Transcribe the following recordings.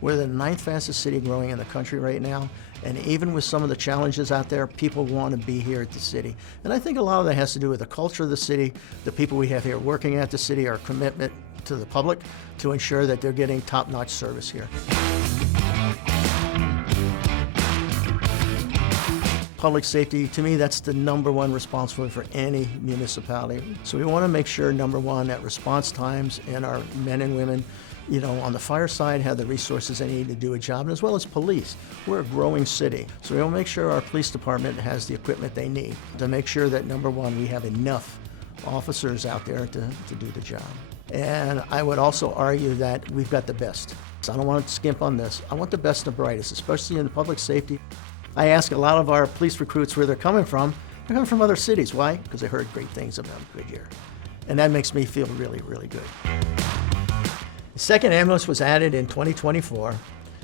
We're the 9th fastest city growing in the country right now, and even with some of the challenges out there, people want to be here at the city. And I think a lot of that has to do with the culture of the city, the people we have here working at the city, our commitment to the public to ensure that they're getting top-notch service here. Public safety, to me, that's the #1 responsibility for any municipality. So we want to make sure, #1, that response times and our men and women, on the fire side have the resources they need to do a job, and as well as police. We're a growing city, so we want to make sure our police department has the equipment they need to make sure that, #1, we have enough officers out there to do the job. And I would also argue that we've got the best. So I don't want to skimp on this. I want the best and the brightest, especially in the public safety. I ask a lot of our police recruits where they're coming from. They're coming from other cities. Why? Because they heard great things about Goodyear. And that makes me feel really, really good. The second ambulance was added in 2024,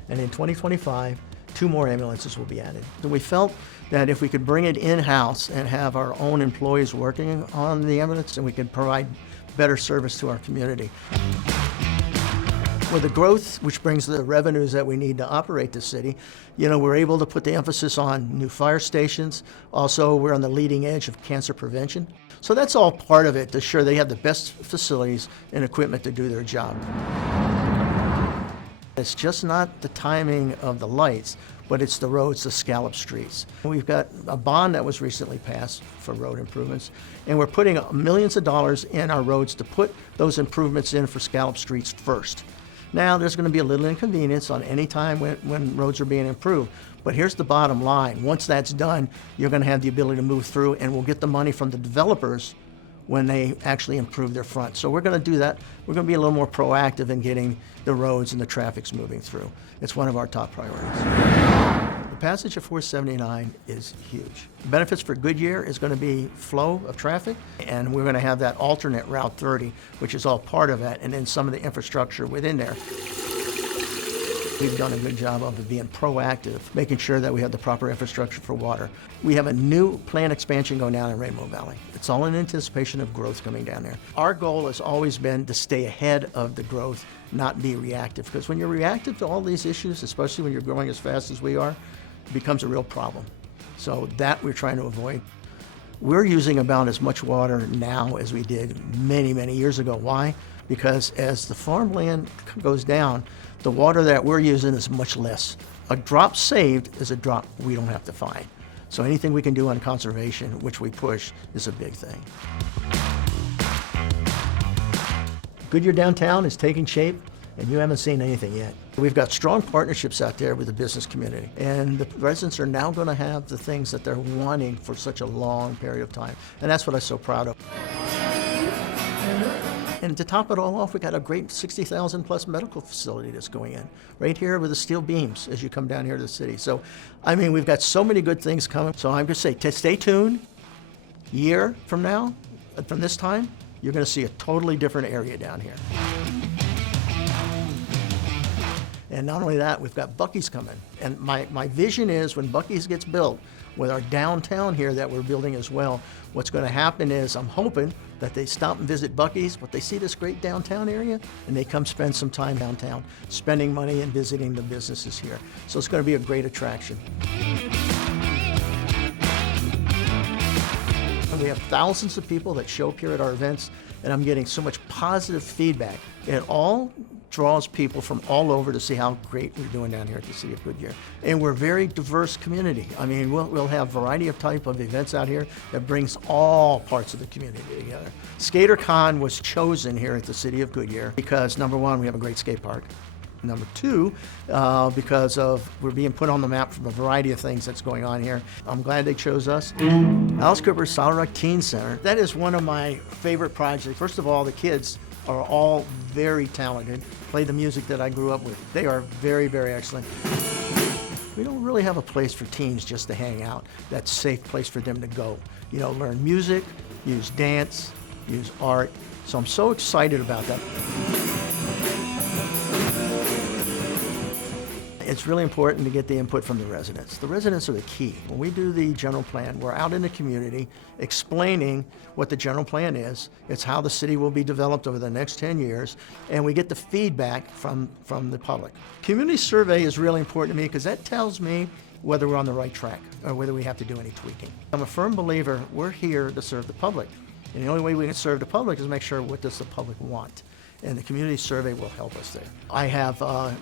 and in 2025, 2 more ambulances will be added. And we felt that if we could bring it in-house and have our own employees working on the ambulance, and we could provide better service to our community. With the growth, which brings the revenues that we need to operate the city, we're able to put the emphasis on new fire stations. Also, we're on the leading edge of cancer prevention. So that's all part of it to ensure they have the best facilities and equipment to do their job. It's just not the timing of the lights, but it's the roads, the scallop streets. We've got a bond that was recently passed for road improvements, and we're putting millions of dollars in our roads to put those improvements in for scallop streets first. Now, there's going to be a little inconvenience on any time when roads are being improved, but here's the bottom line. Once that's done, you're going to have the ability to move through, and we'll get the money from the developers when they actually improve their front. So we're going to do that. We're going to be a little more proactive in getting the roads and the traffic's moving through. It's one of our top priorities. The passage of 479 is huge. The benefits for Goodyear is going to be flow of traffic, and we're going to have that alternate Route 30, which is all part of that, and then some of the infrastructure within there. We've done a good job of being proactive, making sure that we have the proper infrastructure for water. We have a new planned expansion going down in Rainbow Valley. It's all in anticipation of growth coming down there. Our goal has always been to stay ahead of the growth, not be reactive. Because when you're reactive to all these issues, especially when you're growing as fast as we are, it becomes a real problem. So that we're trying to avoid. We're using about as much water now as we did many, many years ago. Why? Because as the farmland goes down, the water that we're using is much less. A drop saved is a drop we don't have to find. So anything we can do on conservation, which we push, is a big thing. Goodyear downtown is taking shape, and you haven't seen anything yet. We've got strong partnerships out there with the business community, and the residents are now going to have the things that they're wanting for such a long period of time, and that's what I'm so proud of. And to top it all off, we got a great 60,000 plus medical facility that's going in right here with the steel beams as you come down here to the city. So, we've got so many good things coming. So I'm going to say, stay tuned. Year from now, from this time, you're going to see a totally different area down here. And not only that, we've got Buc-ee's coming. And my vision is when Buc-ee's gets built, with our downtown here that we're building as well, what's going to happen is I'm hoping that they stop and visit Buc-ee's, but they see this great downtown area, and they come spend some time downtown, spending money and visiting the businesses here. So it's going to be a great attraction. We have thousands of people that show up here at our events, and I'm getting so much positive feedback. It all draws people from all over to see how great we're doing down here at the City of Goodyear. And we're a very diverse community. We'll have a variety of type of events out here that brings all parts of the community together. SkaterCon was chosen here at the City of Goodyear because, #1, we have a great skate park. #2, because we're being put on the map from a variety of things that's going on here. I'm glad they chose us. Alice Cooper Solid Rock Teen Center. That is one of my favorite projects. First of all, the kids are all very talented, play the music that I grew up with. They are very, very excellent. We don't really have a place for teens just to hang out. That's a safe place for them to go. Learn music, use dance, use art. So I'm so excited about that. It's really important to get the input from the residents. The residents are the key. When we do the general plan, we're out in the community explaining what the general plan is. It's how the city will be developed over the next 10 years, and we get the feedback from the public. Community survey is really important to me because that tells me whether we're on the right track or whether we have to do any tweaking. I'm a firm believer we're here to serve the public, and the only way we can serve the public is make sure what does the public want. And the community survey will help us there. I have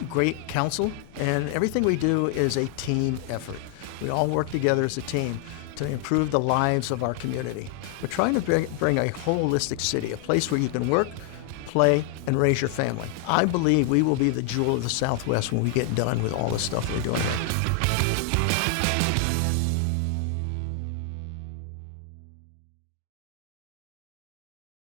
great counsel, and everything we do is a team effort. We all work together as a team to improve the lives of our community. We're trying to bring a holistic city, a place where you can work, play, and raise your family. I believe we will be the jewel of the Southwest when we get done with all the stuff we're doing here.